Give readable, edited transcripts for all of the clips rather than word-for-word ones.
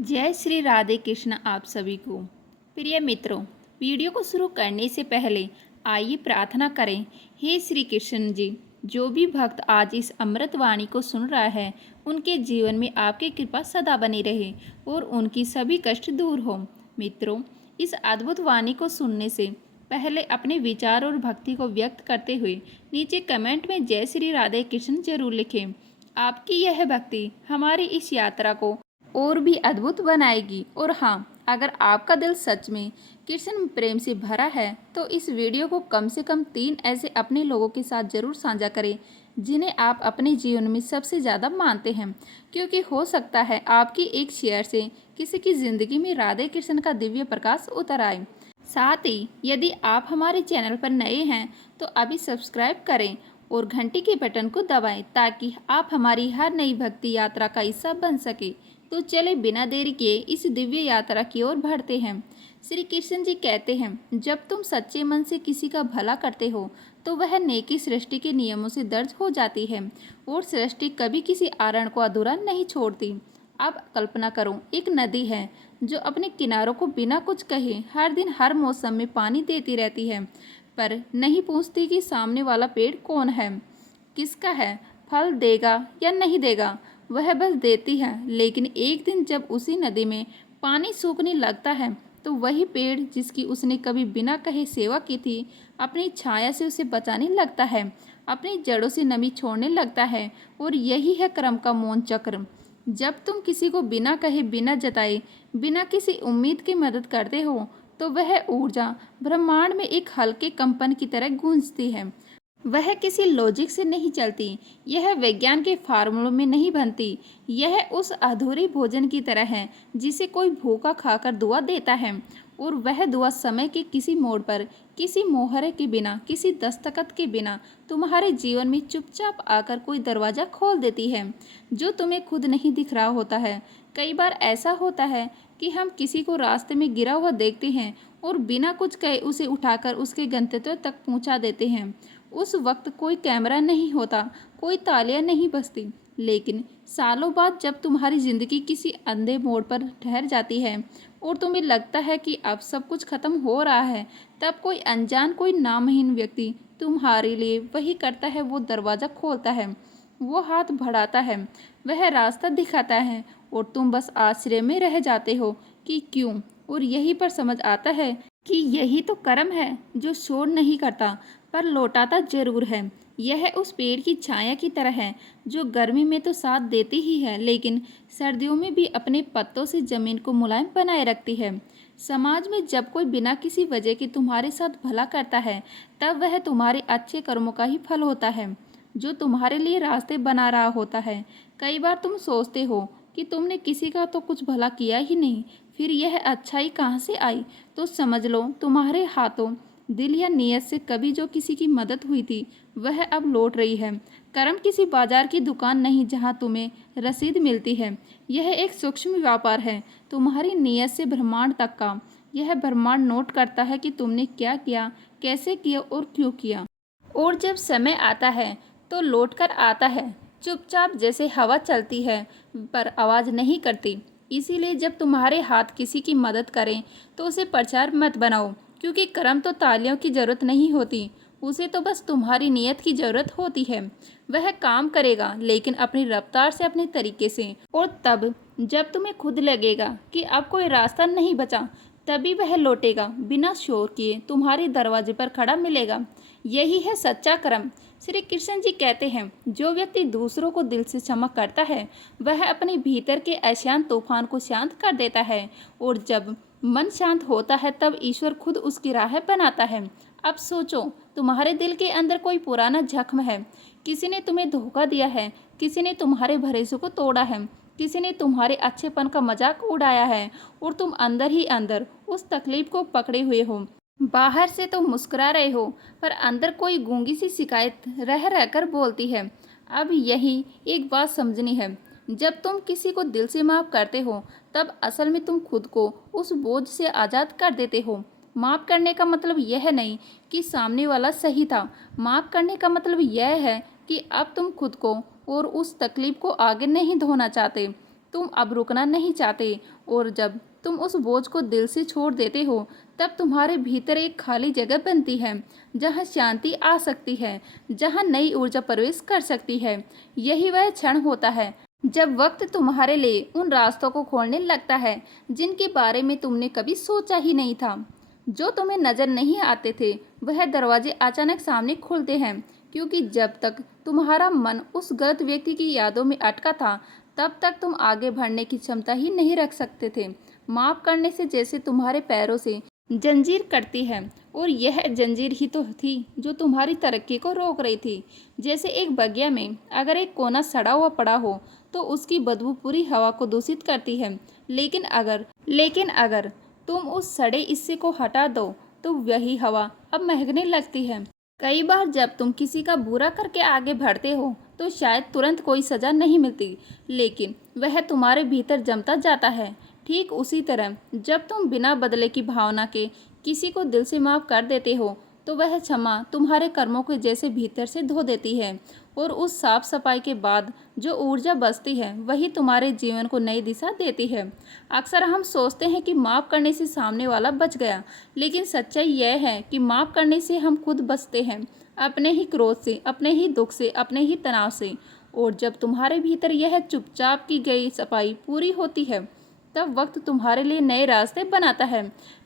जय श्री राधे कृष्ण आप सभी को। प्रिय मित्रों, वीडियो को शुरू करने से पहले आइए प्रार्थना करें। हे श्री कृष्ण जी, जो भी भक्त आज इस अमृत वाणी को सुन रहा है उनके जीवन में आपकी कृपा सदा बनी रहे और उनकी सभी कष्ट दूर हो। मित्रों, इस अद्भुत वाणी को सुनने से पहले अपने विचार और भक्ति को व्यक्त करते हुए नीचे कमेंट में जय श्री राधे कृष्ण जरूर लिखें। आपकी यह भक्ति हमारी इस यात्रा को और भी अद्भुत बनाएगी। और हाँ, अगर आपका दिल सच में कृष्ण प्रेम से भरा है तो इस वीडियो को कम से कम 3 ऐसे अपने लोगों के साथ जरूर साझा करें जिन्हें आप अपने जीवन में सबसे ज़्यादा मानते हैं, क्योंकि हो सकता है आपकी एक शेयर से किसी की ज़िंदगी में राधे कृष्ण का दिव्य प्रकाश उतर आए। साथ ही यदि आप हमारे चैनल पर नए हैं तो अभी सब्सक्राइब करें और घंटी के बटन को दबाएं ताकि आप हमारी हर नई भक्ति यात्रा का हिस्सा बन सके। तो चले बिना देरी किए इस दिव्य यात्रा की ओर बढ़ते हैं। श्री कृष्ण जी कहते हैं, जब तुम सच्चे मन से किसी का भला करते हो तो वह नेकी सृष्टि के नियमों से दर्ज हो जाती है और सृष्टि कभी किसी आरण को अधूरा नहीं छोड़ती। अब कल्पना करो, एक नदी है जो अपने किनारों को बिना कुछ कहे हर दिन हर मौसम में पानी देती रहती है, पर नहीं पूछती कि सामने वाला पेड़ कौन है, किसका है, फल देगा या नहीं देगा। वह बस देती है। लेकिन एक दिन जब उसी नदी में पानी सूखने लगता है तो वही पेड़ जिसकी उसने कभी बिना कहे सेवा की थी अपनी छाया से उसे बचाने लगता है, अपनी जड़ों से नमी छोड़ने लगता है। और यही है कर्म का मौन चक्र। जब तुम किसी को बिना कहे, बिना जताए, बिना किसी उम्मीद की मदद करते हो तो वह ऊर्जा ब्रह्मांड में एक हल्के कंपन की तरह गूंजती है। वह किसी लॉजिक से नहीं चलती, यह विज्ञान के फार्मूलों में नहीं बनती। यह उस अधूरी भोजन की तरह है जिसे कोई भूखा खाकर दुआ देता है, और वह दुआ समय के किसी मोड़ पर, किसी मोहरे के बिना, किसी दस्तखत के बिना तुम्हारे जीवन में चुपचाप आकर कोई दरवाज़ा खोल देती है जो तुम्हें खुद नहीं दिख रहा होता है। कई बार ऐसा होता है कि हम किसी को रास्ते में गिरा हुआ देखते हैं और बिना कुछ कहे उसे उठाकर उसके गंतव्य तक पहुंचा देते हैं। उस वक्त कोई कैमरा नहीं होता, कोई तालियां नहीं बजती, लेकिन सालों बाद जब तुम्हारी ज़िंदगी किसी अंधे मोड़ पर ठहर जाती है और तुम्हें लगता है कि अब सब कुछ खत्म हो रहा है, तब कोई अनजान, कोई नामहीन व्यक्ति तुम्हारे लिए वही करता है। वो दरवाज़ा खोलता है, वो हाथ बढ़ाता है, वह रास्ता दिखाता है और तुम बस आश्चर्य में रह जाते हो कि क्यों। और यहीं पर समझ आता है कि यही तो कर्म है जो शोर नहीं करता पर लौटाता जरूर है। यह उस पेड़ की छाया की तरह है जो गर्मी में तो साथ देती ही है लेकिन सर्दियों में भी अपने पत्तों से जमीन को मुलायम बनाए रखती है। समाज में जब कोई बिना किसी वजह के तुम्हारे साथ भला करता है तब वह तुम्हारे अच्छे कर्मों का ही फल होता है जो तुम्हारे लिए रास्ते बना रहा होता है। कई बार तुम सोचते हो कि तुमने किसी का तो कुछ भला किया ही नहीं, फिर यह अच्छाई कहाँ से आई। तो समझ लो, तुम्हारे हाथों, दिल या नीयत से कभी जो किसी की मदद हुई थी वह अब लौट रही है। कर्म किसी बाजार की दुकान नहीं जहां तुम्हें रसीद मिलती है, यह एक सूक्ष्म व्यापार है तुम्हारी नीयत से ब्रह्मांड तक का। यह ब्रह्मांड नोट करता है कि तुमने क्या किया, कैसे किया और क्यों किया। और जब समय आता है तो लौट कर आता है, चुपचाप जैसे हवा चलती है पर आवाज़ नहीं करती। इसीलिए जब तुम्हारे हाथ किसी की मदद करें तो उसे प्रचार मत बनाओ, क्योंकि कर्म तो तालियों की ज़रूरत नहीं होती, उसे तो बस तुम्हारी नीयत की ज़रूरत होती है। वह काम करेगा लेकिन अपनी रफ्तार से, अपने तरीके से। और तब जब तुम्हें खुद लगेगा कि अब कोई रास्ता नहीं बचा, तभी वह लौटेगा, बिना शोर किए तुम्हारे दरवाजे पर खड़ा मिलेगा। यही है सच्चा कर्म। श्री कृष्ण जी कहते हैं, जो व्यक्ति दूसरों को दिल से क्षमा करता है वह अपने भीतर के अशांत तूफान को शांत कर देता है, और जब मन शांत होता है तब ईश्वर खुद उसकी राह बनाता है। अब सोचो, तुम्हारे दिल के अंदर कोई पुराना जख्म है, किसी ने तुम्हें धोखा दिया है, किसी ने तुम्हारे भरोसे को तोड़ा है, किसी ने तुम्हारे अच्छेपन का मजाक उड़ाया है और तुम अंदर ही अंदर उस तकलीफ को पकड़े हुए हो। बाहर से तो मुस्कुरा रहे हो पर अंदर कोई गूंगी सी शिकायत रह रहकर बोलती है। अब यही एक बात समझनी है, जब तुम किसी को दिल से माफ़ करते हो तब असल में तुम खुद को उस बोझ से आज़ाद कर देते हो। माफ़ करने का मतलब यह नहीं कि सामने वाला सही था, माफ़ करने का मतलब यह है कि अब तुम खुद को और उस तकलीफ को आगे नहीं धोना चाहते। तुम अब रुकना नहीं चाहते, और जब तुम उस बोझ को दिल से छोड़ देते हो तब तुम्हारे भीतर एक खाली जगह बनती है जहाँ शांति आ सकती है, जहाँ नई ऊर्जा प्रवेश कर सकती है। यही वह क्षण होता है जब वक्त तुम्हारे लिए उन रास्तों को खोलने लगता है जिनके बारे में तुमने कभी सोचा ही नहीं था। जो तुम्हें नजर नहीं आते थे वह दरवाजे अचानक सामने खुलते हैं, क्योंकि जब तक तुम्हारा मन उस गलत व्यक्ति की यादों में अटका था तब तक तुम आगे बढ़ने की क्षमता ही नहीं रख सकते थे। माफ करने से जैसे तुम्हारे पैरों से जंजीर कटती है, और यह जंजीर ही तो थी जो तुम्हारी तरक्की को रोक रही थी। जैसे एक बगिया में अगर एक कोना सड़ा हुआ पड़ा हो तो उसकी बदबू पूरी हवा को दूषित करती है, लेकिन अगर तुम उस सड़े हिस्से को हटा दो तो वही हवा अब महकने लगती है। कई बार जब तुम किसी का बुरा करके आगे बढ़ते हो तो शायद तुरंत कोई सजा नहीं मिलती, लेकिन वह तुम्हारे भीतर जमता जाता है। ठीक उसी तरह जब तुम बिना बदले की भावना के किसी को दिल से माफ कर देते हो तो वह क्षमा तुम्हारे कर्मों के जैसे भीतर से धो देती है, और उस साफ सफाई के बाद जो ऊर्जा बचती है वही तुम्हारे जीवन को नई दिशा देती है। अक्सर हम सोचते हैं कि माफ़ करने से सामने वाला बच गया, लेकिन सच्चाई यह है कि माफ़ करने से हम खुद बचते हैं, अपने ही क्रोध से, अपने ही दुख से, अपने ही तनाव से। और जब तुम्हारे भीतर यह चुपचाप की गई सफाई पूरी होती है तब वक्त तुम्हारे लिए नए रास्ते बनाता है,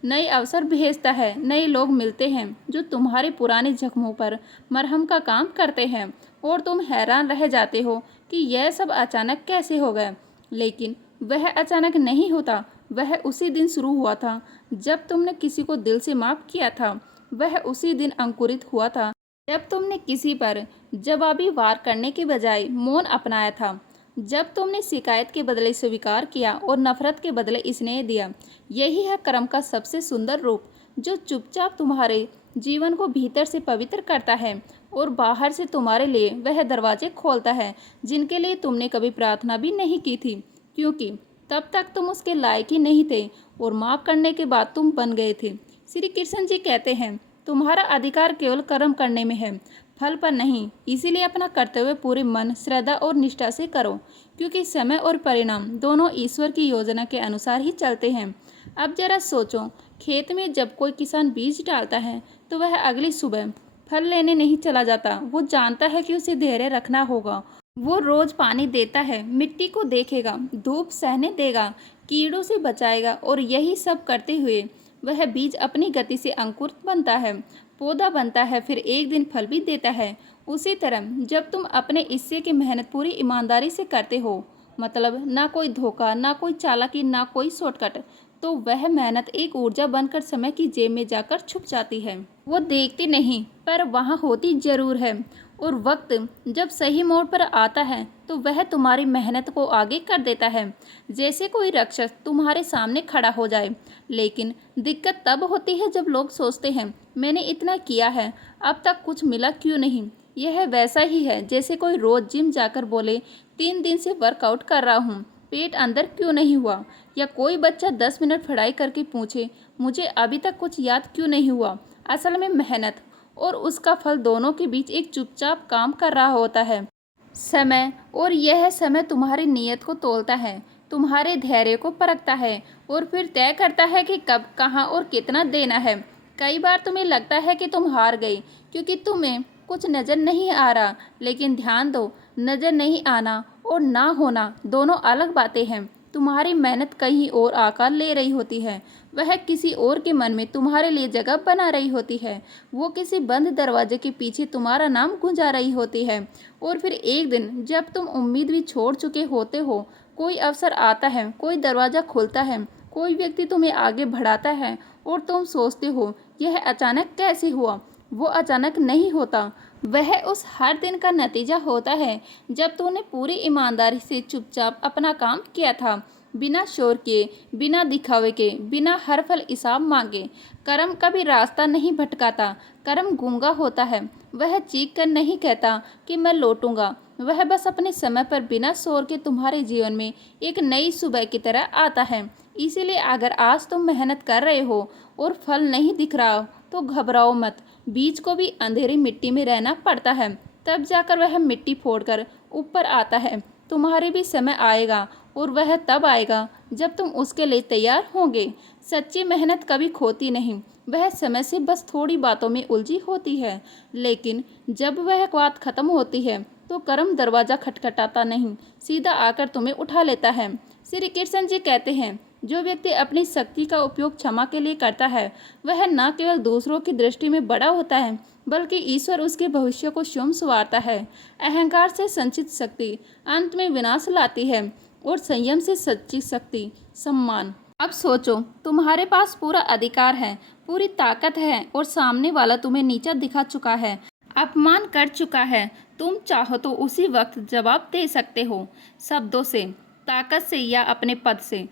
नए अवसर भेजता है, नए लोग मिलते हैं जो तुम्हारे पुराने जख्मों पर मरहम का काम करते हैं, और तुम हैरान रह जाते हो कि यह सब अचानक कैसे हो गया। लेकिन वह अचानक नहीं होता, वह उसी दिन शुरू हुआ था जब तुमने किसी को दिल से माफ़ किया था। वह उसी दिन अंकुरित हुआ था जब तुमने किसी पर जवाबी वार करने के बजाय मौन अपनाया था, जब तुमने शिकायत के बदले स्वीकार किया और नफरत के बदले स्नेह दिया। यही है कर्म का सबसे सुंदर रूप, जो चुपचाप तुम्हारे जीवन को भीतर से पवित्र करता है और बाहर से तुम्हारे लिए वह दरवाजे खोलता है जिनके लिए तुमने कभी प्रार्थना भी नहीं की थी, क्योंकि तब तक तुम उसके लायक ही नहीं थे, और माफ़ करने के बाद तुम बन गए थे। श्री कृष्ण जी कहते हैं, तुम्हारा अधिकार केवल कर्म करने में है, फल पर नहीं। इसीलिए अपना कर्तव्य पूरे मन, श्रद्धा और निष्ठा से करो, क्योंकि समय और परिणाम दोनों ईश्वर की योजना के अनुसार ही चलते हैं। अब जरा सोचो, खेत में जब कोई किसान बीज डालता है तो वह अगली सुबह फल लेने नहीं चला जाता। वो जानता है कि उसे धैर्य रखना होगा। वो रोज पानी देता है, मिट्टी को देखेगा, धूप सहने देगा, कीड़ों से बचाएगा, और यही सब करते हुए वह बीज अपनी गति से अंकुर बनता है, पौधा बनता है, फिर एक दिन फल भी देता है। उसी तरह जब तुम अपने हिस्से की मेहनत पूरी ईमानदारी से करते हो, मतलब ना कोई धोखा, ना कोई चालाकी, ना कोई शॉर्टकट, तो वह मेहनत एक ऊर्जा बनकर समय की जेब में जाकर छुप जाती है। वो देखती नहीं पर वहाँ होती जरूर है, और वक्त जब सही मोड़ पर आता है तो वह तुम्हारी मेहनत को आगे कर देता है, जैसे कोई रक्षक तुम्हारे सामने खड़ा हो जाए। लेकिन दिक्कत तब होती है जब लोग सोचते हैं, मैंने इतना किया है, अब तक कुछ मिला क्यों नहीं। यह वैसा ही है जैसे कोई रोज जिम जाकर बोले, 3 दिन से वर्कआउट कर रहा हूँ, पेट अंदर क्यों नहीं हुआ। या कोई बच्चा 10 मिनट पढ़ाई करके पूछे, मुझे अभी तक कुछ याद क्यों नहीं हुआ। असल में मेहनत और उसका फल दोनों के बीच एक चुपचाप काम कर रहा होता है समय। और यह समय तुम्हारी नीयत को तोलता है, तुम्हारे धैर्य को परखता है, और फिर तय करता है कि कब, कहाँ और कितना देना है। कई बार तुम्हें लगता है कि तुम हार गई क्योंकि तुम्हें कुछ नज़र नहीं आ रहा, लेकिन ध्यान दो, नज़र नहीं आना और ना होना दोनों अलग बातें हैं। तुम्हारी मेहनत कहीं और आकार ले रही होती है, वह किसी और के मन में तुम्हारे लिए जगह बना रही होती है। वो किसी बंद दरवाजे के पीछे तुम्हारा नाम गुंजा रही होती है, और फिर एक दिन जब तुम उम्मीद भी छोड़ चुके होते हो, कोई अवसर आता है, कोई दरवाज़ा खुलता है, कोई व्यक्ति तुम्हें आगे बढ़ाता है, और तुम सोचते हो यह अचानक कैसे हुआ। वो अचानक नहीं होता, वह उस हर दिन का नतीजा होता है जब तूने पूरी ईमानदारी से चुपचाप अपना काम किया था, बिना शोर किए, बिना दिखावे के, बिना हर फल हिसाब मांगे। कर्म कभी रास्ता नहीं भटकाता, कर्म गूंगा होता है। वह चीख कर नहीं कहता कि मैं लौटूंगा, वह बस अपने समय पर बिना शोर के तुम्हारे जीवन में एक नई सुबह की तरह आता है। इसीलिए अगर आज तुम मेहनत कर रहे हो और फल नहीं दिख रहा हो तो घबराओ मत। बीज को भी अंधेरी मिट्टी में रहना पड़ता है, तब जाकर वह मिट्टी फोड़कर ऊपर आता है। तुम्हारे भी समय आएगा और वह तब आएगा जब तुम उसके लिए तैयार होंगे। सच्ची मेहनत कभी खोती नहीं, वह समय से बस थोड़ी बातों में उलझी होती है, लेकिन जब वह बात खत्म होती है तो कर्म दरवाज़ा खटखटाता नहीं, सीधा आकर तुम्हें उठा लेता है। श्री कृष्ण जी कहते हैं, जो व्यक्ति अपनी शक्ति का उपयोग क्षमा के लिए करता है, वह न केवल दूसरों की दृष्टि में बड़ा होता है, बल्कि ईश्वर उसके भविष्य को स्वयं संवारता है। अहंकार से संचित शक्ति अंत में विनाश लाती है और संयम से सच्ची शक्ति सम्मान। अब सोचो, तुम्हारे पास पूरा अधिकार है, पूरी ताकत है और सामने वाला तुम्हें नीचा दिखा चुका है, अपमान कर चुका है। तुम चाहो तो उसी वक्त जवाब दे सकते हो, शब्दों से, ताकत से या अपने पद से।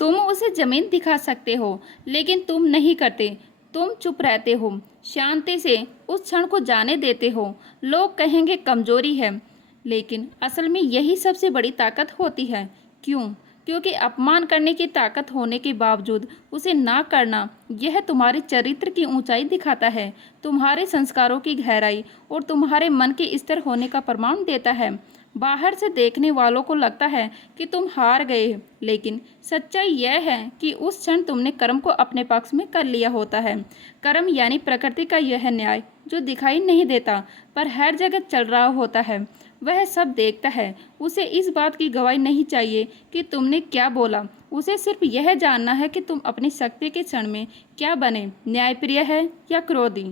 तुम उसे जमीन दिखा सकते हो, लेकिन तुम नहीं करते। तुम चुप रहते हो, शांति से उस क्षण को जाने देते हो। लोग कहेंगे कमजोरी है, लेकिन असल में यही सबसे बड़ी ताकत होती है। क्यों? क्योंकि अपमान करने की ताकत होने के बावजूद उसे ना करना, यह तुम्हारे चरित्र की ऊंचाई दिखाता है, तुम्हारे संस्कारों की गहराई और तुम्हारे मन के स्थिर होने का प्रमाण देता है। बाहर से देखने वालों को लगता है कि तुम हार गए, लेकिन सच्चाई यह है कि उस क्षण तुमने कर्म को अपने पक्ष में कर लिया होता है। कर्म यानी प्रकृति का यह न्याय जो दिखाई नहीं देता पर हर जगह चल रहा होता है। वह सब देखता है। उसे इस बात की गवाही नहीं चाहिए कि तुमने क्या बोला, उसे सिर्फ यह जानना है कि तुम अपनी शक्ति के क्षण में क्या बने, न्यायप्रिय है या क्रोधी।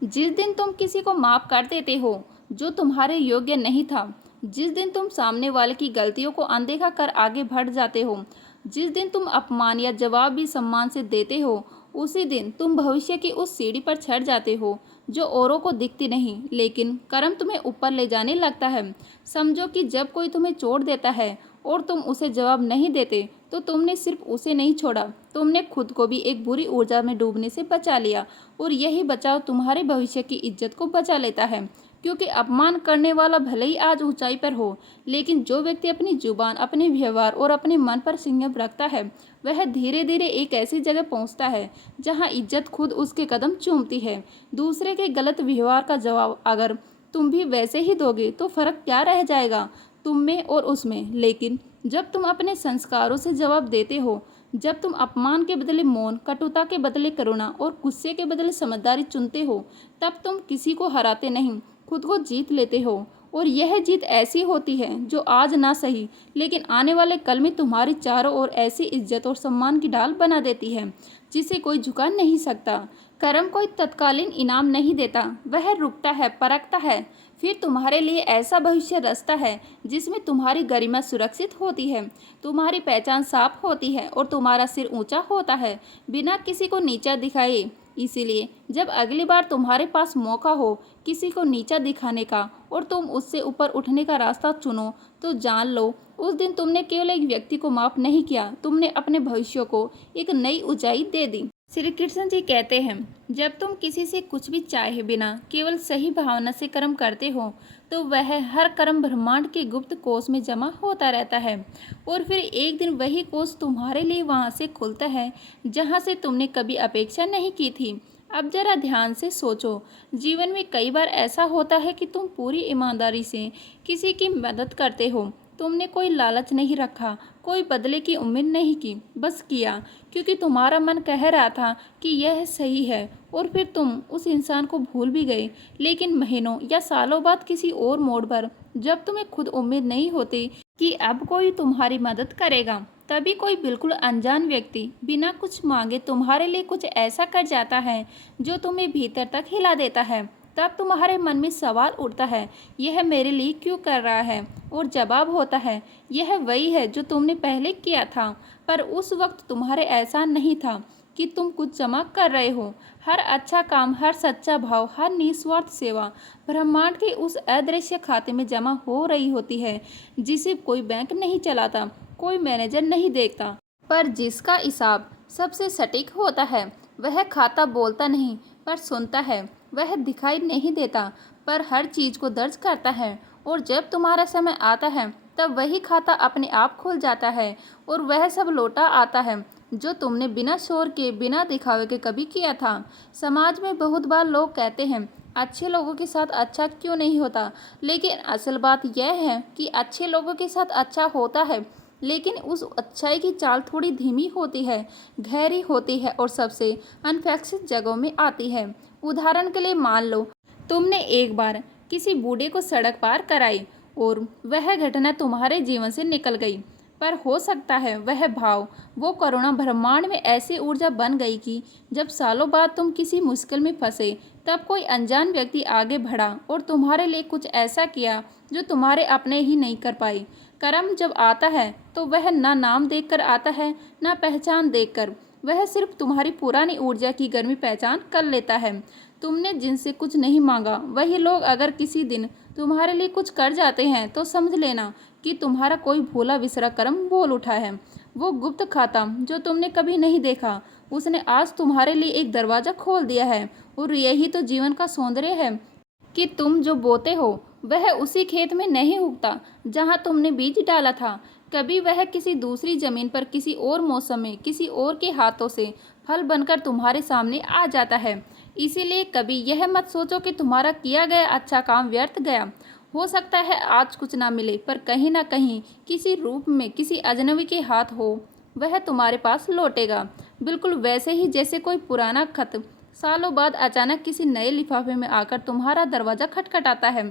जिस दिन तुम किसी को माफ कर देते हो जो तुम्हारे योग्य नहीं था, जिस दिन तुम सामने वाले की गलतियों को अनदेखा कर आगे बढ़ जाते हो, जिस दिन तुम अपमान या जवाब भी सम्मान से देते हो, उसी दिन तुम भविष्य की उस सीढ़ी पर चढ़ जाते हो जो औरों को दिखती नहीं, लेकिन कर्म तुम्हें ऊपर ले जाने लगता है। समझो कि जब कोई तुम्हें चोट देता है और तुम उसे जवाब नहीं देते, तो तुमने सिर्फ उसे नहीं छोड़ा, तुमने खुद को भी एक बुरी ऊर्जा में डूबने से बचा लिया। और यही बचाव तुम्हारे भविष्य की इज्जत को बचा लेता है। क्योंकि अपमान करने वाला भले ही आज ऊंचाई पर हो, लेकिन जो व्यक्ति अपनी जुबान, अपने व्यवहार और अपने मन पर संयम रखता है, वह धीरे धीरे एक ऐसी जगह पहुंचता है जहां इज्जत खुद उसके कदम चूमती है। दूसरे के गलत व्यवहार का जवाब अगर तुम भी वैसे ही दोगे तो फर्क क्या रह जाएगा तुम में और उसमें। लेकिन जब तुम अपने संस्कारों से जवाब देते हो, जब तुम अपमान के बदले मौन, कटुता के बदले करुणा और गुस्से के बदले समझदारी चुनते हो, तब तुम किसी को हराते नहीं, खुद को जीत लेते हो। और यह जीत ऐसी होती है जो आज ना सही, लेकिन आने वाले कल में तुम्हारी चारों ओर ऐसी इज्जत और सम्मान की ढाल बना देती है जिसे कोई झुका नहीं सकता। कर्म कोई तत्कालीन इनाम नहीं देता, वह रुकता है, परखता है, फिर तुम्हारे लिए ऐसा भविष्य रचता है जिसमें तुम्हारी गरिमा सुरक्षित होती है, तुम्हारी पहचान साफ होती है और तुम्हारा सिर ऊंचा होता है, बिना किसी को नीचा दिखाए। इसीलिए जब अगली बार तुम्हारे पास मौका हो किसी को नीचा दिखाने का और तुम उससे ऊपर उठने का रास्ता चुनो, तो जान लो उस दिन तुमने केवल एक व्यक्ति को माफ नहीं किया, तुमने अपने भविष्य को एक नई ऊंचाई दे दी। श्री कृष्ण जी कहते हैं, जब तुम किसी से कुछ भी चाहे बिना केवल सही भावना से कर्म करते हो, तो वह हर कर्म ब्रह्मांड के गुप्त कोष में जमा होता रहता है और फिर एक दिन वही कोष तुम्हारे लिए वहां से खुलता है जहां से तुमने कभी अपेक्षा नहीं की थी। अब जरा ध्यान से सोचो, जीवन में कई बार ऐसा होता है कि तुम पूरी ईमानदारी से किसी की मदद करते हो, तुमने कोई लालच नहीं रखा, कोई बदले की उम्मीद नहीं की, बस किया क्योंकि तुम्हारा मन कह रहा था कि यह सही है। और फिर तुम उस इंसान को भूल भी गए, लेकिन महीनों या सालों बाद किसी और मोड़ पर, जब तुम्हें खुद उम्मीद नहीं होती कि अब कोई तुम्हारी मदद करेगा, तभी कोई बिल्कुल अनजान व्यक्ति बिना कुछ मांगे तुम्हारे लिए कुछ ऐसा कर जाता है जो तुम्हें भीतर तक हिला देता है। तब तुम्हारे मन में सवाल उठता है, यह मेरे लिए क्यों कर रहा है? और जवाब होता है, यह वही है जो तुमने पहले किया था, पर उस वक्त तुम्हारे ऐसा नहीं था कि तुम कुछ जमा कर रहे हो। हर अच्छा काम, हर सच्चा भाव, हर निस्वार्थ सेवा ब्रह्मांड के उस अदृश्य खाते में जमा हो रही होती है जिसे कोई बैंक नहीं चलाता, कोई मैनेजर नहीं देखता, पर जिसका हिसाब सबसे सटीक होता है। वह खाता बोलता नहीं पर सुनता है, वह दिखाई नहीं देता पर हर चीज़ को दर्ज करता है। और जब तुम्हारा समय आता है तब वही खाता अपने आप खुल जाता है और वह सब लौटा आता है जो तुमने बिना शोर के, बिना दिखावे के कभी किया था। समाज में बहुत बार लोग कहते हैं, अच्छे लोगों के साथ अच्छा क्यों नहीं होता, लेकिन असल बात यह है कि अच्छे लोगों के साथ अच्छा होता है, लेकिन उस अच्छाई की चाल थोड़ी धीमी होती है, गहरी होती है और सबसे अनपेक्षित जगहों में आती है। उदाहरण के लिए मान लो तुमने एक बार किसी बूढ़े को सड़क पार कराई और वह घटना तुम्हारे जीवन से निकल गई, पर हो सकता है वह भाव, वो करुणा ब्रह्मांड में ऐसी ऊर्जा बन गई कि जब सालों बाद तुम किसी मुश्किल में फंसे, तब कोई अनजान व्यक्ति आगे बढ़ा और तुम्हारे लिए कुछ ऐसा किया जो तुम्हारे अपने ही नहीं कर पाए। कर्म जब आता है तो वह ना नाम देखकर आता है, ना पहचान देखकर, वह सिर्फ तुम्हारी पुरानी ऊर्जा की गर्मी पहचान कर लेता है। तुमने जिनसे कुछ नहीं मांगा, वही लोग अगर किसी दिन तुम्हारे लिए कुछ कर जाते हैं तो समझ लेना कि तुम्हारा कोई भूला विसरा कर्म बोल उठा है। वो गुप्त खाता जो तुमने कभी नहीं देखा, उसने आज तुम्हारे लिए एक दरवाज़ा खोल दिया है। और यही तो जीवन का सौंदर्य है कि तुम जो बोते हो वह उसी खेत में नहीं उगता जहाँ तुमने बीज डाला था। कभी वह किसी दूसरी जमीन पर, किसी और मौसम में, किसी और के हाथों से फल बनकर तुम्हारे सामने आ जाता है। इसीलिए कभी यह मत सोचो कि तुम्हारा किया गया अच्छा काम व्यर्थ गया। हो सकता है आज कुछ ना मिले, पर कहीं ना कहीं किसी रूप में किसी अजनबी के हाथ हो वह तुम्हारे पास लौटेगा, बिल्कुल वैसे ही जैसे कोई पुराना खत सालों बाद अचानक किसी नए लिफाफे में आकर तुम्हारा दरवाज़ा खटखटाता है।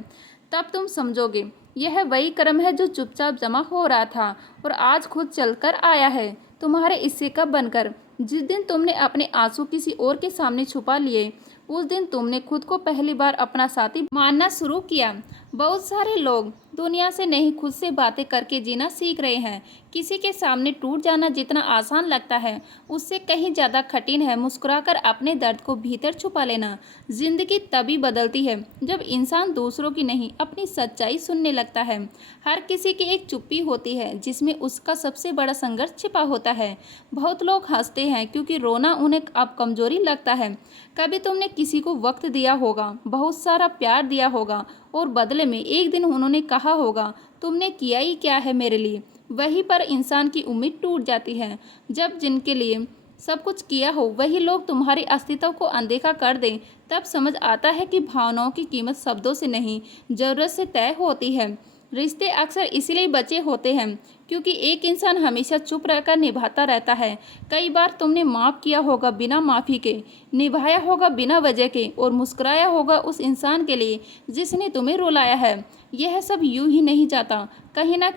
तब तुम समझोगे यह वही कर्म है जो चुपचाप जमा हो रहा था और आज खुद चलकर आया है तुम्हारे हिस्से का बनकर। जिस दिन तुमने अपने आंसू किसी और के सामने छुपा लिए, उस दिन तुमने खुद को पहली बार अपना साथी मानना शुरू किया। बहुत सारे लोग दुनिया से नहीं, खुद से बातें करके जीना सीख रहे हैं। किसी के सामने टूट जाना जितना आसान लगता है, उससे कहीं ज़्यादा कठिन है मुस्कुराकर अपने दर्द को भीतर छुपा लेना। जिंदगी तभी बदलती है जब इंसान दूसरों की नहीं, अपनी सच्चाई सुनने लगता है। हर किसी की एक चुप्पी होती है जिसमें उसका सबसे बड़ा संघर्ष छिपा होता है। बहुत लोग हंसते हैं क्योंकि रोना उन्हें अब कमजोरी लगता है। कभी तुमने किसी को वक्त दिया होगा, बहुत सारा प्यार दिया होगा और बदले में एक दिन उन्होंने कहा होगा, तुमने किया ही क्या है मेरे लिए। वहीं पर इंसान की उम्मीद टूट जाती है। जब जिनके लिए सब कुछ किया हो वही लोग तुम्हारे अस्तित्व को अनदेखा कर दें, तब समझ आता है कि भावनाओं की कीमत शब्दों से नहीं, ज़रूरत से तय होती है। रिश्ते अक्सर इसीलिए बचे होते हैं क्योंकि एक इंसान हमेशा चुप रहकर निभाता रहता है। कई बार तुमने माफ़ किया होगा बिना माफ़ी के, निभाया होगा बिना वजह के और मुस्कुराया होगा उस इंसान के लिए जिसने तुम्हें रुलाया है। यह सब यूं ही नहीं जाता, कहीं ना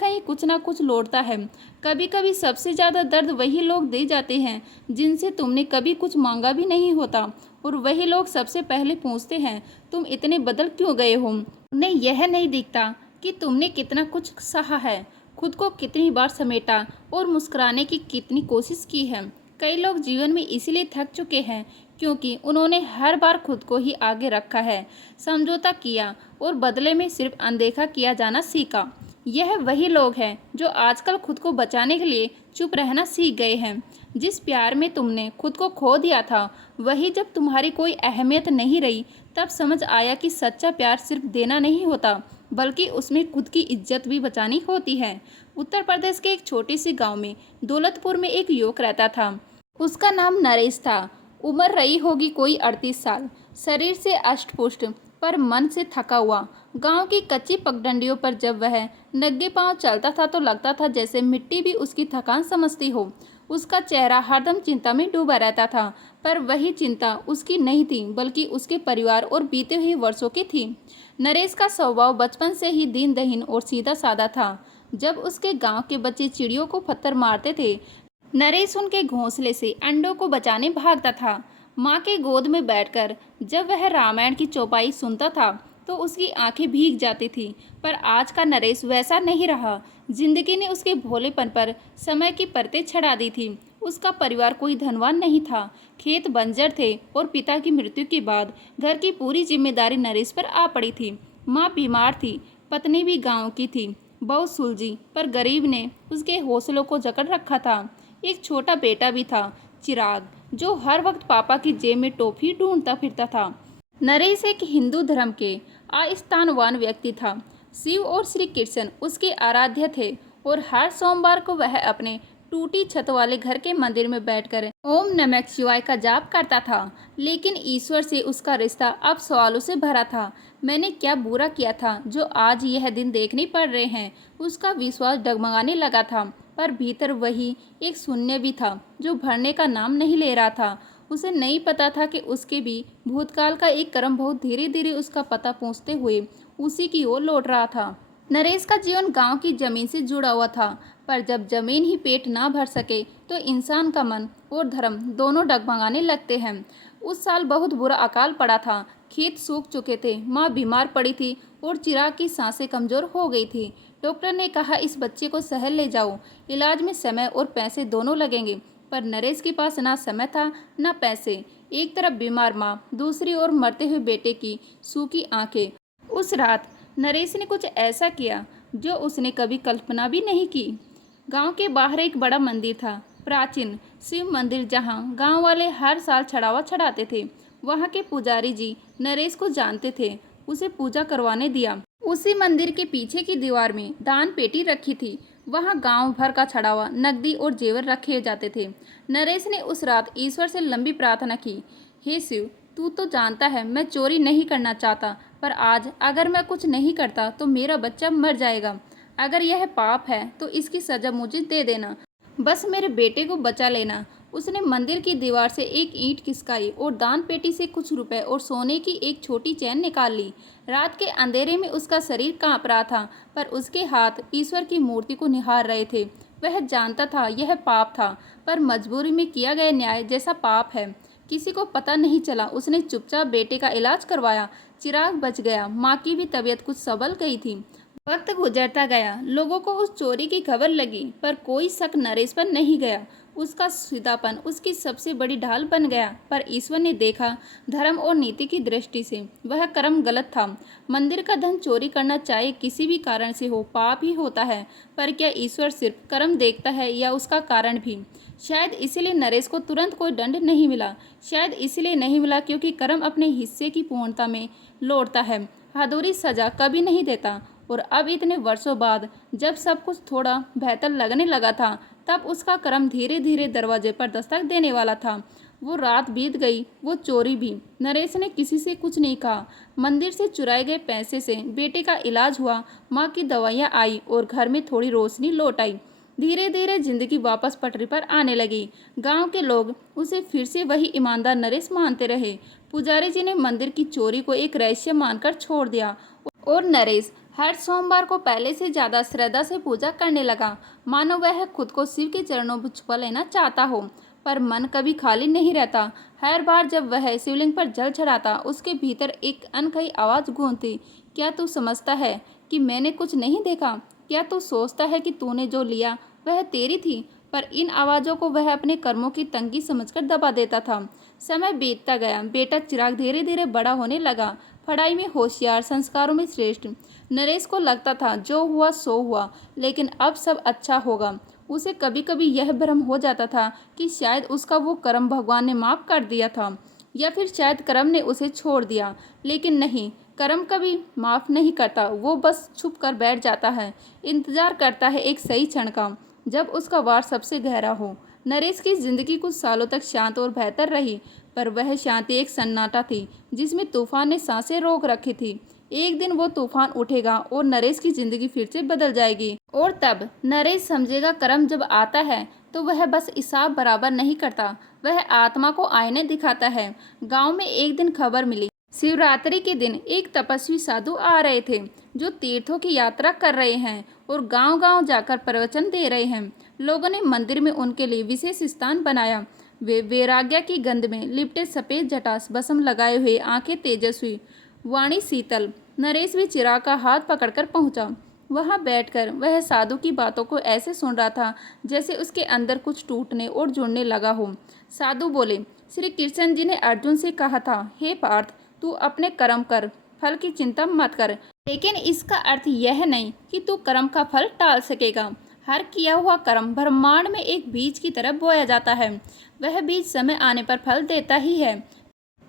कुछ लौटता है। कभी कभी सबसे ज़्यादा दर्द वही लोग दे जाते हैं जिनसे तुमने कभी कुछ मांगा भी नहीं होता, और वही लोग सबसे पहले पूछते हैं तुम इतने बदल क्यों गए हो। उन्हें यह नहीं दिखता कि तुमने कितना कुछ सहा है, खुद को कितनी बार समेटा और मुस्कुराने की कितनी कोशिश की है। कई लोग जीवन में इसीलिए थक चुके हैं क्योंकि उन्होंने हर बार खुद को ही आगे रखा है, समझौता किया और बदले में सिर्फ अनदेखा किया जाना सीखा। यह वही लोग हैं जो आजकल खुद को बचाने के लिए चुप रहना सीख गए हैं। जिस प्यार में तुमने खुद को खो दिया था, वही जब तुम्हारी कोई अहमियत नहीं रही, तब समझ आया कि सच्चा प्यार सिर्फ देना नहीं होता, बल्कि उसमें खुद की इज्जत भी बचानी होती है। उत्तर प्रदेश के एक छोटे से गांव में दौलतपुर में एक युवक रहता था। उसका नाम नरेश था। उम्र रही होगी कोई 38 साल। शरीर से अष्टपुष्ट पर मन से थका हुआ। गांव की कच्ची पगडंडियों पर जब वह नंगे पांव चलता था तो लगता था जैसे मिट्टी भी उसकी थकान समझती हो। उसका चेहरा हरदम चिंता में डूबा रहता था, पर वही चिंता उसकी नहीं थी बल्कि उसके परिवार और बीते हुए वर्षों की थी। नरेश का स्वभाव बचपन से ही दीन दहीन और सीधा साधा था। जब उसके गांव के बच्चे चिड़ियों को पत्थर मारते थे, नरेश उनके घोंसले से अंडों को बचाने भागता था। माँ के गोद में बैठकर जब वह रामायण की चौपाई सुनता था तो उसकी आंखें भीग जाती थी। पर आज का नरेश वैसा नहीं रहा। जिंदगी ने उसके भोलेपन पर समय की परतें चढ़ा दी थी। उसका परिवार कोई धनवान नहीं था, खेत बंजर थे और पिता की मृत्यु के बाद घर की पूरी जिम्मेदारी नरेश पर आ पड़ी थी। माँ बीमार थी, पत्नी भी गाँव की थी, बहुत सुलझी, पर गरीब ने उसके हौसलों को जकड़ रखा था। एक छोटा बेटा भी था, चिराग, जो हर वक्त पापा की जेब में टॉफी ढूंढता फिरता था। नरेश एक हिंदू धर्म के आस्थानवान व्यक्ति था। शिव और श्री कृष्ण उसके आराध्य थे और हर सोमवार को वह अपने टूटी छत वाले घर के मंदिर में बैठकर ओम नमः शिवाय का जाप करता था। लेकिन ईश्वर से उसका रिश्ता अब सवालों से भरा था। मैंने क्या बुरा किया था जो आज यह दिन देखने पड़ रहे हैं? उसका विश्वास डगमगाने लगा था। पर भीतर वही एक शून्य भी था जो भरने का नाम नहीं ले रहा था। उसे नहीं पता था कि उसके भी भूतकाल का एक कर्म बहुत धीरे धीरे उसका पता पहुँचते हुए उसी की ओर लौट रहा था। नरेश का जीवन गांव की जमीन से जुड़ा हुआ था, पर जब जमीन ही पेट ना भर सके तो इंसान का मन और धर्म दोनों डगमगाने लगते हैं। उस साल बहुत बुरा अकाल पड़ा था। खेत सूख चुके थे, माँ बीमार पड़ी थी और चिराग की सांसें कमजोर हो गई थी। डॉक्टर ने कहा इस बच्चे को शहर ले जाओ, इलाज में समय और पैसे दोनों लगेंगे। पर नरेश के पास ना समय था ना पैसे। एक तरफ बीमार माँ, दूसरी ओर मरते हुए बेटे की सूखी आंखें। उस रात नरेश ने कुछ ऐसा किया जो उसने कभी कल्पना भी नहीं की। गांव के बाहर एक बड़ा मंदिर था, प्राचीन शिव मंदिर, जहां गांव वाले हर साल चढ़ावा चढ़ाते थे। वहां के पुजारी जी नरेश को जानते थे, उसे पूजा करवाने दिया। उसी मंदिर के पीछे की दीवार में दान पेटी रखी थी। वहां गांव भर का चढ़ावा, नकदी और जेवर रखे जाते थे। नरेश ने उस रात ईश्वर से लंबी प्रार्थना की, हे शिव, तू तो जानता है मैं चोरी नहीं करना चाहता, पर आज अगर मैं कुछ नहीं करता तो मेरा बच्चा मर जाएगा। अगर यह पाप है तो इसकी सजा मुझे दे देना, बस मेरे बेटे को बचा लेना। उसने मंदिर की दीवार से एक ईंट खिसकाई और दान पेटी से कुछ रुपए और सोने की एक छोटी चैन निकाल ली। रात के अंधेरे में उसका शरीर कांप रहा था, पर उसके हाथ ईश्वर की मूर्ति को निहार रहे थे। वह जानता था यह पाप था, पर मजबूरी में किया गया न्याय जैसा पाप है। किसी को पता नहीं चला। उसने चुपचाप बेटे का इलाज करवाया। चिराग बच गया। माँ की भी तबीयत कुछ संभल गई थी। वक्त गुजरता गया, लोगों को उस चोरी की खबर लगी, पर कोई शक नरेश पर नहीं गया। उसका सीधापन उसकी सबसे बड़ी ढाल बन गया। पर ईश्वर ने देखा, धर्म और नीति की दृष्टि से वह कर्म गलत था। मंदिर का धन चोरी करना चाहे किसी भी कारण से हो, पाप ही होता है। पर क्या ईश्वर सिर्फ कर्म देखता है या उसका कारण भी? शायद इसीलिए नरेश को तुरंत कोई दंड नहीं मिला। शायद इसलिए नहीं मिला क्योंकि कर्म अपने हिस्से की पूर्णता में लौटता है, अधूरी सजा कभी नहीं देता। और अब इतने वर्षों बाद जब सब कुछ थोड़ा बेहतर लगने लगा था, तब उसका कर्म धीरे धीरे दरवाजे पर दस्तक देने वाला था। वो रात बीत गई, वो चोरी भी। नरेश ने किसी से कुछ नहीं कहा। मंदिर से चुराए गए पैसे से बेटे का इलाज हुआ, माँ की दवाइयाँ आई और घर में थोड़ी रोशनी लौट आई। धीरे धीरे जिंदगी वापस पटरी पर आने लगी। गांव के लोग उसे फिर से वही ईमानदार नरेश मानते रहे। पुजारी जी ने मंदिर की चोरी को एक रहस्य मानकर छोड़ दिया और नरेश हर सोमवार को पहले से ज्यादा श्रद्धा से पूजा करने लगा, मानो वह खुद को शिव के चरणों में छुपा लेना चाहता हो। पर मन कभी खाली नहीं रहता। हर बार जब वह शिवलिंग पर जल चढ़ाता, उसके भीतर एक अनकही आवाज गूंजती, क्या तू समझता है कि मैंने कुछ नहीं देखा? क्या तू सोचता है कि तूने जो लिया वह तेरी थी? पर इन आवाज़ों को वह अपने कर्मों की तंगी समझकर दबा देता था। समय बीतता गया। बेटा चिराग धीरे धीरे बड़ा होने लगा, पढ़ाई में होशियार, संस्कारों में श्रेष्ठ। नरेश को लगता था जो हुआ सो हुआ, लेकिन अब सब अच्छा होगा। उसे कभी कभी यह भ्रम हो जाता था कि शायद उसका वो कर्म भगवान ने माफ़ कर दिया था, या फिर शायद कर्म ने उसे छोड़ दिया। लेकिन नहीं, कर्म कभी माफ़ नहीं करता, वो बस छुप कर बैठ जाता है, इंतजार करता है एक सही क्षण का, जब उसका वार सबसे गहरा हो। नरेश की जिंदगी कुछ सालों तक शांत और बेहतर रही, पर वह शांति एक सन्नाटा थी जिसमें तूफान ने सांसें रोक रखी थी। एक दिन वो तूफान उठेगा और नरेश की जिंदगी फिर से बदल जाएगी। और तब नरेश समझेगा कर्म जब आता है तो वह बस हिसाब बराबर नहीं करता, वह आत्मा को आईने दिखाता है। गांव में एक दिन खबर मिली, शिवरात्रि के दिन एक तपस्वी साधु आ रहे थे जो तीर्थों की यात्रा कर रहे हैं और गांव-गांव जाकर प्रवचन दे रहे हैं। लोगों ने मंदिर में उनके लिए विशेष स्थान बनाया। वे वैराग्य की गंध में लिपटे, सफेद जटास बसम लगाए हुए, आंखें तेजस्वी, वाणी शीतल। नरेश भी चिराग का हाथ पकड़कर पहुंचा। वहां बैठकर वह साधु की बातों को ऐसे सुन रहा था जैसे उसके अंदर कुछ टूटने और जुड़ने लगा हो। साधु बोले, श्री कृष्ण जी ने अर्जुन से कहा था, हे पार्थ, तू अपने कर्म कर, फल की चिंता मत कर। लेकिन इसका अर्थ यह नहीं कि तू कर्म का फल टाल सकेगा। हर किया हुआ कर्म ब्रह्मांड में एक बीज की तरह बोया जाता है। वह बीज समय आने पर फल देता ही है,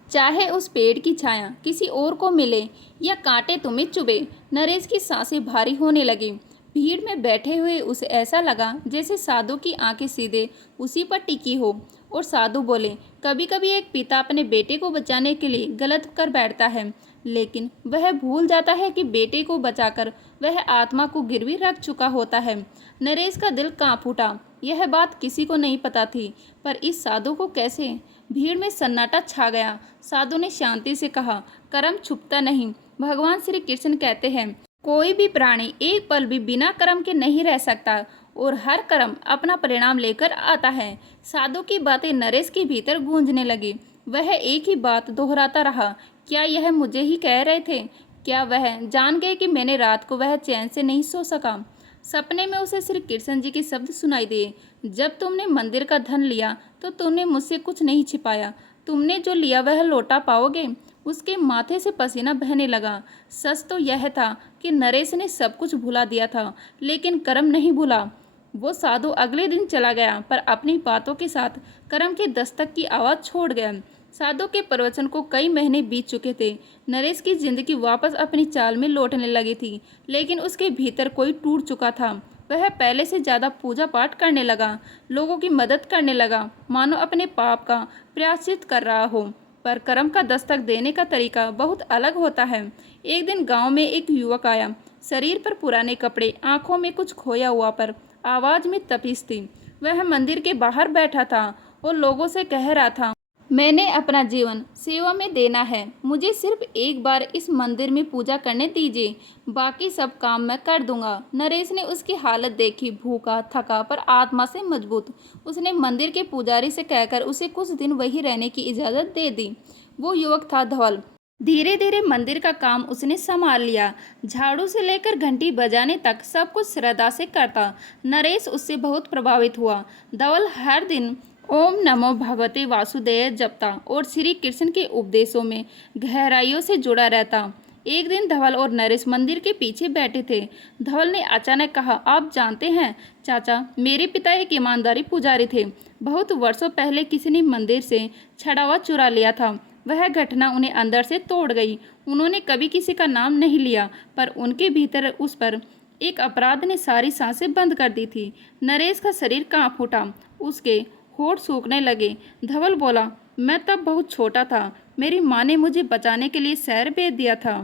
चाहे उस पेड़ की छाया किसी और को मिले या कांटे तुम्हें चुभे। नरेश की सांसें भारी होने लगी। भीड़ में बैठे हुए उसे ऐसा लगा जैसे साधु की आंखें सीधे उसी पर टिकी हो। और साधु बोले, कभी कभी एक पिता अपने बेटे को बचाने के लिए गलत कर बैठता है, लेकिन वह भूल जाता है कि बेटे को बचाकर वह आत्मा को गिरवी रख चुका होता है। नरेश का दिल कांप उठा। यह बात किसी को नहीं पता थी, पर इस साधु को कैसे? भीड़ में सन्नाटा छा गया। साधु ने शांति से कहा, कर्म छुपता नहीं। भगवान श्री कृष्ण कहते हैं, कोई भी प्राणी एक पल भी बिना कर्म के नहीं रह सकता और हर कर्म अपना परिणाम लेकर आता है। साधु की बातें नरेश के भीतर गूंजने लगी। वह एक ही बात दोहराता रहा, क्या यह मुझे ही कह रहे थे? क्या वह जान गए कि मैंने रात को वह चैन से नहीं सो सका? सपने में उसे श्री कृष्ण जी के शब्द सुनाई दिए, जब तुमने मंदिर का धन लिया तो तुमने मुझसे कुछ नहीं छिपाया। तुमने जो लिया वह लौटा पाओगे। उसके माथे से पसीना बहने लगा। सच तो यह था कि नरेश ने सब कुछ भुला दिया था, लेकिन कर्म नहीं भूला। वो साधु अगले दिन चला गया, पर अपनी बातों के साथ कर्म के दस्तक की आवाज़ छोड़ गया। साधु के प्रवचन को कई महीने बीत चुके थे। नरेश की जिंदगी वापस अपनी चाल में लौटने लगी थी, लेकिन उसके भीतर कोई टूट चुका था। वह पहले से ज़्यादा पूजा पाठ करने लगा, लोगों की मदद करने लगा, मानो अपने पाप का प्रायश्चित कर रहा हो। पर कर्म का दस्तक देने का तरीका बहुत अलग होता है। एक दिन गांव में एक युवक आया, शरीर पर पुराने कपड़े, आंखों में कुछ खोया हुआ, पर आवाज़ में तपिश थी। वह मंदिर के बाहर बैठा था और लोगों से कह रहा था, मैंने अपना जीवन सेवा में देना है। मुझे सिर्फ एक बार इस मंदिर में पूजा करने दीजिए, बाकी सब काम मैं कर दूंगा। नरेश ने उसकी हालत देखी, भूखा, थका, पर आत्मा से मजबूत। उसने मंदिर के पुजारी से कहकर उसे कुछ दिन वहीं रहने की इजाज़त दे दी। वो युवक था धवल। धीरे धीरे मंदिर का काम उसने संभाल लिया। झाड़ू से लेकर घंटी बजाने तक सब कुछ श्रद्धा से करता। नरेश उससे बहुत प्रभावित हुआ। धवल हर दिन ओम नमो भगवते वासुदेव जपता और श्री कृष्ण के उपदेशों में गहराइयों से जुड़ा रहता। एक दिन धवल और नरेश मंदिर के पीछे बैठे थे। धवल ने अचानक कहा, आप जानते हैं चाचा, मेरे पिता एक ईमानदारी पुजारी थे। बहुत वर्षों पहले किसी ने मंदिर से छड़ावा चुरा लिया था। वह घटना उन्हें अंदर से तोड़ गई। उन्होंने कभी किसी का नाम नहीं लिया, पर उनके भीतर उस पर एक अपराध ने सारी सांसें बंद कर दी थी। नरेश का शरीर कांप उठा, उसके होठ सूखने लगे। धवल बोला, मैं तब बहुत छोटा था। मेरी माँ ने मुझे बचाने के लिए शहर भेज दिया था।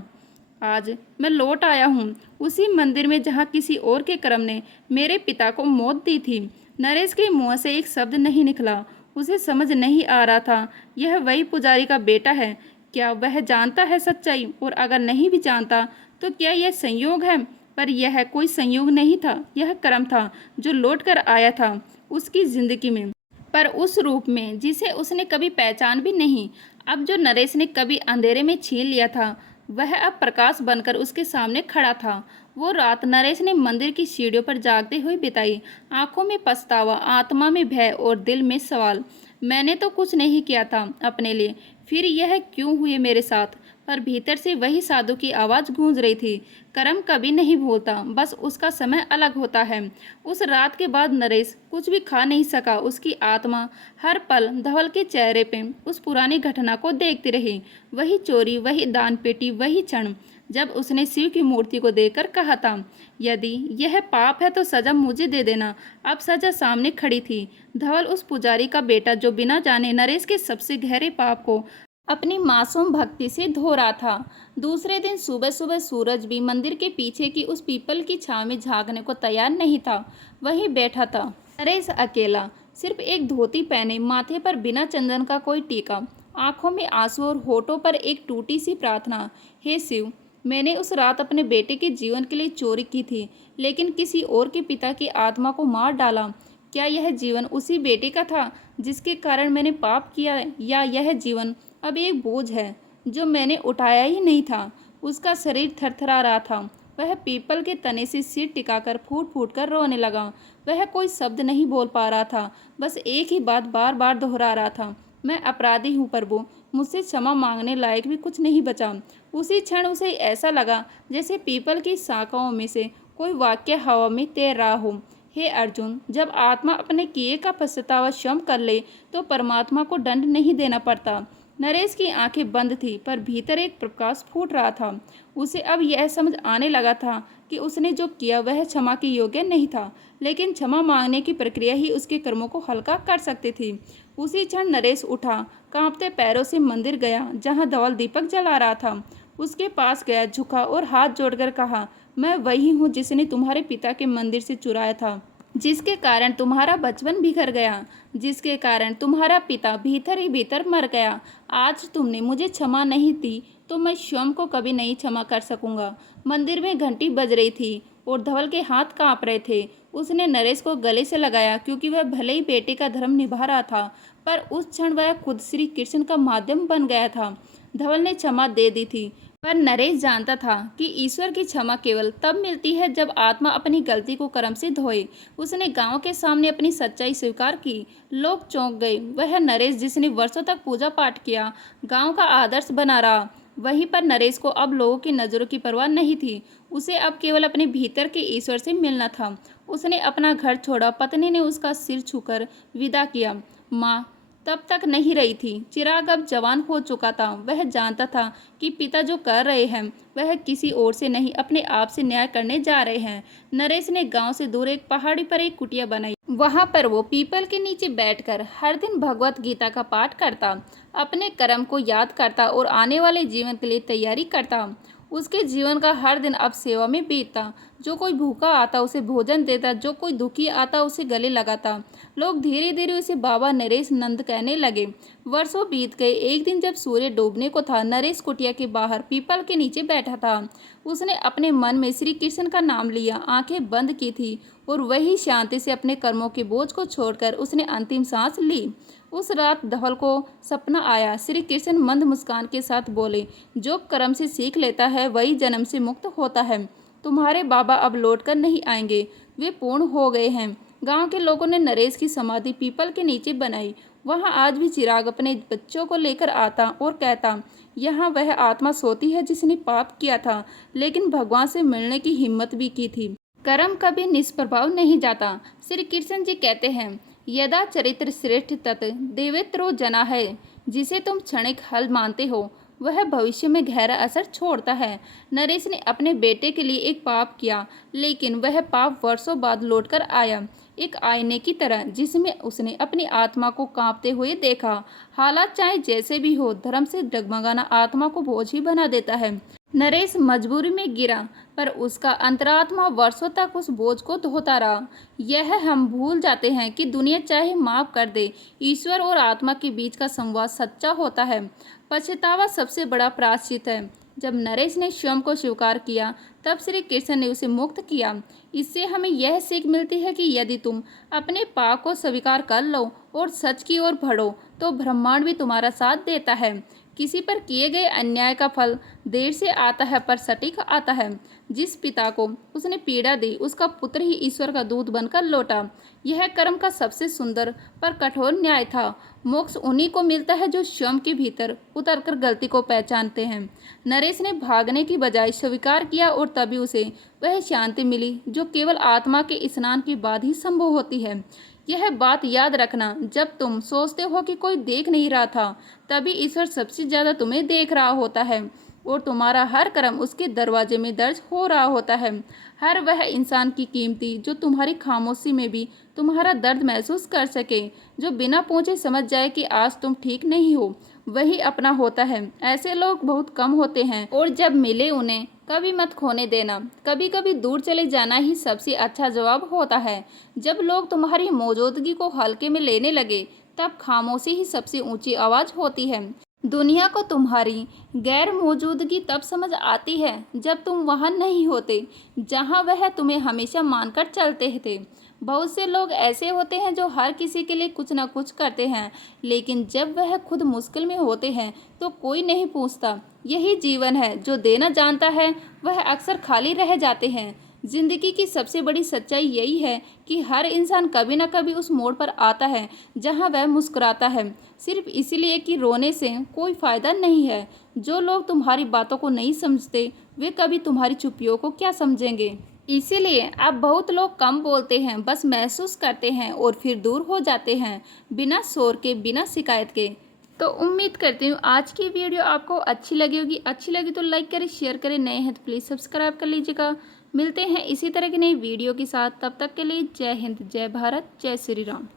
आज मैं लौट आया हूँ, उसी मंदिर में जहाँ किसी और के कर्म ने मेरे पिता को मौत दी थी। नरेश के मुँह से एक शब्द नहीं निकला। उसे समझ नहीं आ रहा था, यह वही पुजारी का बेटा है। क्या वह जानता है सच्चाई? और अगर नहीं भी जानता तो क्या यह संयोग है? पर यह कोई संयोग नहीं था, यह कर्म था जो लौट कर आया था उसकी जिंदगी में, पर उस रूप में जिसे उसने कभी पहचान भी नहीं। अब जो नरेश ने कभी अंधेरे में छीन लिया था, वह अब प्रकाश बनकर उसके सामने खड़ा था। वो रात नरेश ने मंदिर की सीढ़ियों पर जागते हुए बिताई। आंखों में पछतावा, आत्मा में भय और दिल में सवाल, मैंने तो कुछ नहीं किया था अपने लिए, फिर यह क्यों हुए मेरे साथ? पर भीतर से वही साधु की आवाज़ गूंज रही थी, कर्म कभी नहीं भूलता, बस उसका समय अलग होता है। उस रात के बाद नरेश कुछ भी खा नहीं सका। उसकी आत्मा हर पल धवल के चेहरे पे उस पुरानी घटना को देखती रही। वही चोरी, वही दान पेटी, वही क्षण जब उसने शिव की मूर्ति को देखकर कहा था, यदि यह पाप है तो सजा मुझे दे देना। अब सजा सामने खड़ी थी। धवल उस पुजारी का बेटा जो बिना जाने नरेश के सबसे गहरे पाप को अपनी मासूम भक्ति से धो रहा था। दूसरे दिन सुबह सुबह सूरज भी मंदिर के पीछे की उस पीपल की छांव में झांकने को तैयार नहीं था। वहीं बैठा था नरेश अकेला, सिर्फ एक धोती पहने, माथे पर बिना चंदन का कोई टीका, आंखों में आंसू और होठों पर एक टूटी सी प्रार्थना, हे शिव, मैंने उस रात अपने बेटे के जीवन के लिए चोरी की थी, लेकिन किसी और के पिता की आत्मा को मार डाला। क्या यह जीवन उसी बेटे का था जिसके कारण मैंने पाप किया, या यह जीवन अब एक बोझ है जो मैंने उठाया ही नहीं था? उसका शरीर थरथरा रहा था। वह पीपल के तने से सिर टिकाकर फूट फूट कर रोने लगा। वह कोई शब्द नहीं बोल पा रहा था, बस एक ही बात बार बार दोहरा रहा था, मैं अपराधी हूँ प्रभु, मुझसे क्षमा मांगने लायक भी कुछ नहीं बचा। उसी क्षण उसे ऐसा लगा जैसे पीपल की शाखाओं में से कोई वाक्य हवा में तैर रहा हो, हे अर्जुन, जब आत्मा अपने किए का पछतावा क्षम कर ले तो परमात्मा को दंड नहीं देना पड़ता। नरेश की आंखें बंद थी, पर भीतर एक प्रकाश फूट रहा था। उसे अब यह समझ आने लगा था कि उसने जो किया वह क्षमा के योग्य नहीं था, लेकिन क्षमा मांगने की प्रक्रिया ही उसके कर्मों को हल्का कर सकती थी। उसी क्षण नरेश उठा, कांपते पैरों से मंदिर गया जहां धवल दीपक जला रहा था। उसके पास गया, झुका और हाथ जोड़कर कहा, मैं वही हूँ जिसने तुम्हारे पिता के मंदिर से चुराया था, जिसके कारण तुम्हारा बचपन बिखर गया, जिसके कारण तुम्हारा पिता भीतर ही भीतर मर गया। आज तुमने मुझे क्षमा नहीं दी तो मैं स्वयं को कभी नहीं क्षमा कर सकूंगा। मंदिर में घंटी बज रही थी और धवल के हाथ कांप रहे थे। उसने नरेश को गले से लगाया, क्योंकि वह भले ही बेटे का धर्म निभा रहा था, पर उस क्षण वह खुद श्री कृष्ण का माध्यम बन गया था। धवल ने क्षमा दे दी थी, पर नरेश जानता था कि ईश्वर की क्षमा केवल तब मिलती है जब आत्मा अपनी गलती को कर्म से धोए। उसने गांव के सामने अपनी सच्चाई स्वीकार की। लोग चौंक गए। वह नरेश जिसने वर्षों तक पूजा पाठ किया, गांव का आदर्श बना रहा। वहीं पर नरेश को अब लोगों की नज़रों की परवाह नहीं थी। उसे अब केवल अपने भीतर के ईश्वर से मिलना था। उसने अपना घर छोड़ा। पत्नी ने उसका सिर छूकर विदा किया। माँ तब तक नहीं रही थी। चिराग अब जवान हो चुका था। वह जानता था कि पिता जो कर रहे हैं वह किसी और से नहीं, अपने आप से न्याय करने जा रहे हैं। नरेश ने गांव से दूर एक पहाड़ी पर एक कुटिया बनाई। वहां पर वो पीपल के नीचे बैठकर हर दिन भगवत गीता का पाठ करता, अपने कर्म को याद करता और आने वाले जीवन के लिए तैयारी करता। उसके जीवन का हर दिन अब सेवा में बीतता। जो कोई भूखा आता उसे भोजन देता, जो कोई दुखी आता उसे गले लगाता। लोग धीरे धीरे उसे बाबा नरेश नंद कहने लगे। वर्षों बीत गए। एक दिन जब सूर्य डूबने को था, नरेश कुटिया के बाहर पीपल के नीचे बैठा था। उसने अपने मन में श्री कृष्ण का नाम लिया, आंखें बंद की थी और वही शांति से अपने कर्मों के बोझ को छोड़कर उसने अंतिम सांस ली। उस रात धवल को सपना आया। श्री कृष्ण मंद मुस्कान के साथ बोले, जो कर्म से सीख लेता है वही जन्म से मुक्त होता है। तुम्हारे बाबा अब लौटकर नहीं आएंगे, वे पूर्ण हो गए हैं। गांव के लोगों ने नरेश की समाधि पीपल के नीचे बनाई। वहां आज भी चिराग अपने बच्चों को लेकर आता और कहता, यहाँ वह आत्मा सोती है जिसने पाप किया था, लेकिन भगवान से मिलने की हिम्मत भी की थी। कर्म कभी निष्प्रभाव नहीं जाता। श्री कृष्ण जी कहते हैं, यदा चरित्र श्रेष्ठ तत् देवेत्रो जना है। जिसे तुम क्षणिक हल मानते हो वह भविष्य में गहरा असर छोड़ता है। नरेश ने अपने बेटे के लिए एक पाप किया, लेकिन वह पाप वर्षों बाद लौटकर आया, एक आईने की तरह जिसमें उसने अपनी आत्मा को कांपते हुए देखा। हालात चाहे जैसे भी हो, धर्म से डगमगाना आत्मा को बोझ ही बना देता है। नरेश मजबूरी में गिरा, पर उसका अंतरात्मा वर्षों तक उस बोझ को ढोता रहा। यह हम भूल जाते हैं कि दुनिया चाहे माफ कर दे, ईश्वर और आत्मा के बीच का संवाद सच्चा होता है। पछतावा सबसे बड़ा प्रायश्चित है। जब नरेश ने स्वयं को स्वीकार किया, तब श्री कृष्ण ने उसे मुक्त किया। इससे हमें यह सीख मिलती है कि यदि तुम अपने पाप को स्वीकार कर लो और सच की ओर बढ़ो, तो ब्रह्मांड भी तुम्हारा साथ देता है। किसी पर किए गए अन्याय का फल देर से आता है, पर सटीक आता है। जिस पिता को उसने पीड़ा दी, उसका पुत्र ही ईश्वर का दूत बनकर लौटा। यह कर्म का सबसे सुंदर पर कठोर न्याय था। मोक्ष उन्हीं को मिलता है जो स्वयं के भीतर उतरकर गलती को पहचानते हैं। नरेश ने भागने की बजाय स्वीकार किया और तभी उसे वह शांति मिली जो केवल आत्मा के स्नान के बाद ही संभव होती है। यह बात याद रखना, जब तुम सोचते हो कि कोई देख नहीं रहा था, तभी ईश्वर सबसे ज्यादा तुम्हें देख रहा होता है और तुम्हारा हर कर्म उसके दरवाजे में दर्ज हो रहा होता है। हर वह इंसान की कीमती जो तुम्हारी खामोशी में भी तुम्हारा दर्द महसूस कर सके, जो बिना पूछे समझ जाए कि आज तुम ठीक नहीं हो, वही अपना होता है। ऐसे लोग बहुत कम होते हैं और जब मिले उन्हें कभी मत खोने देना। कभी कभी दूर चले जाना ही सबसे अच्छा जवाब होता है। जब लोग तुम्हारी मौजूदगी को हल्के में लेने लगे, तब खामोशी ही सबसे ऊंची आवाज होती है। दुनिया को तुम्हारी गैर मौजूदगी तब समझ आती है जब तुम वहाँ नहीं होते, जहाँ वह तुम्हें हमेशा मानकर चलते थे। बहुत से लोग ऐसे होते हैं जो हर किसी के लिए कुछ न कुछ करते हैं, लेकिन जब वह खुद मुश्किल में होते हैं तो कोई नहीं पूछता। यही जीवन है। जो देना जानता है वह अक्सर खाली रह जाते हैं। जिंदगी की सबसे बड़ी सच्चाई यही है कि हर इंसान कभी न कभी उस मोड़ पर आता है जहां वह मुस्कुराता है, सिर्फ इसलिए कि रोने से कोई फायदा नहीं है। जो लोग तुम्हारी बातों को नहीं समझते, वे कभी तुम्हारी चुप्पियों को क्या समझेंगे। इसीलिए अब बहुत लोग कम बोलते हैं, बस महसूस करते हैं और फिर दूर हो जाते हैं, बिना शोर के, बिना शिकायत के। तो उम्मीद करती हूँ आज की वीडियो आपको अच्छी लगी होगी। अच्छी लगी तो लाइक करें, शेयर करें, नए हैं तो प्लीज़ सब्सक्राइब कर लीजिएगा। मिलते हैं इसी तरह की नई वीडियो के साथ, तब तक के लिए जय हिंद, जय भारत, जय श्री राम।